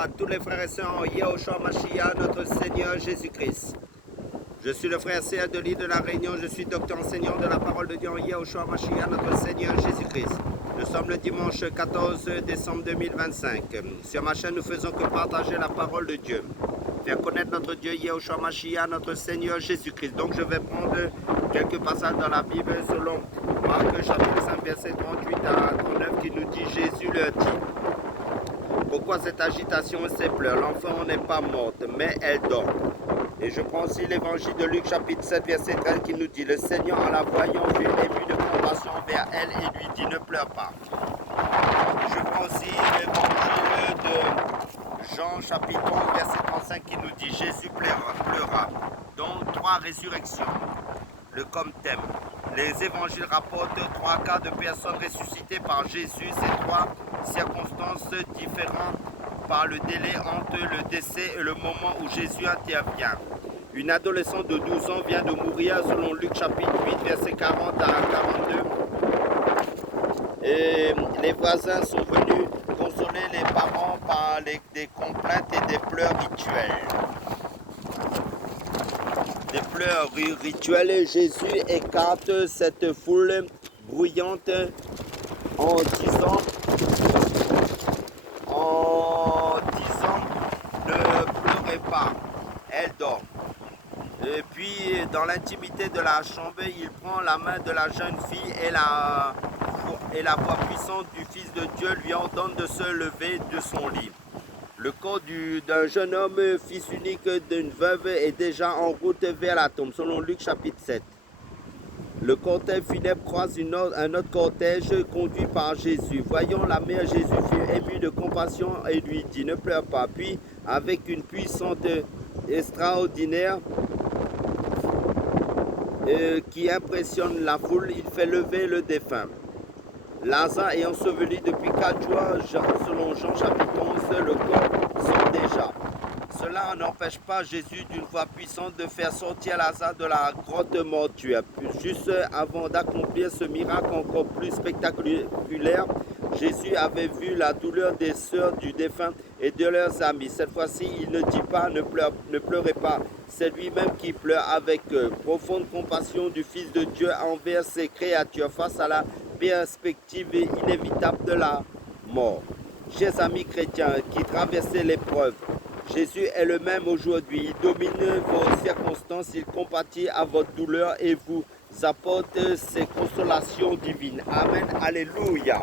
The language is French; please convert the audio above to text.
à tous les frères et sœurs en Yahushua Mashiach, notre Seigneur Jésus-Christ. Je suis le frère C.A. de l'île de la Réunion, je suis docteur enseignant de la parole de Dieu en Yahushua Mashiach, notre Seigneur Jésus-Christ. Nous sommes le dimanche 14 décembre 2025. Sur ma chaîne, nous faisons que partager la parole de Dieu. Faire connaître notre Dieu Yahushua Mashiach, notre Seigneur Jésus-Christ. Donc je vais prendre quelques passages dans la Bible selon Marc chapitre 5 verset 38 à 39 qui nous dit Jésus leur dit. Pourquoi cette agitation et ces pleurs? L'enfant n'est pas morte, mais elle dort. Et je prends aussi l'évangile de Luc chapitre 7 verset 13 qui nous dit le Seigneur en la voyant fut ému de compassion vers elle et lui dit ne pleure pas. Je prends aussi l'évangile de Jean chapitre 11 verset 35 qui nous dit Jésus pleura. Donc 3 résurrections. Le comme thème. Les évangiles rapportent 3 cas de personnes ressuscitées par Jésus. Ces 3 circonstances différentes par le délai entre le décès et le moment où Jésus intervient. Une adolescente de 12 ans vient de mourir selon Luc chapitre 8 verset 40 à 42. Et les voisins sont venus consoler les parents par des complaintes et des pleurs rituels. Des pleurs rituels, Jésus écarte cette foule bruyante en disant ne pleurez pas, elle dort. Et puis dans l'intimité de la chambre, il prend la main de la jeune fille et la voix puissante du Fils de Dieu lui ordonne de se lever de son lit. Le corps d'un jeune homme, fils unique d'une veuve, est déjà en route vers la tombe, selon Luc chapitre 7. Le cortège funèbre croise un autre cortège conduit par Jésus. Voyant la mère, Jésus fut ému de compassion et lui dit « Ne pleure pas ». Puis, avec une puissance extraordinaire qui impressionne la foule, il fait lever le défunt. Lazare est enseveli depuis 4 jours, selon Jean chapitre 11, le corps sort déjà. Cela n'empêche pas Jésus d'une voix puissante de faire sortir Lazare de la grotte mortuaire. Juste avant d'accomplir ce miracle encore plus spectaculaire, Jésus avait vu la douleur des sœurs du défunt et de leurs amis. Cette fois-ci, il ne dit pas ne pleurez pas. C'est lui-même qui pleure avec profonde compassion du Fils de Dieu envers ses créatures face à la perspective inévitable de la mort. Chers amis chrétiens qui traversez l'épreuve, Jésus est le même aujourd'hui. Il domine vos circonstances, il compatit à votre douleur et vous apporte ses consolations divines. Amen. Alléluia.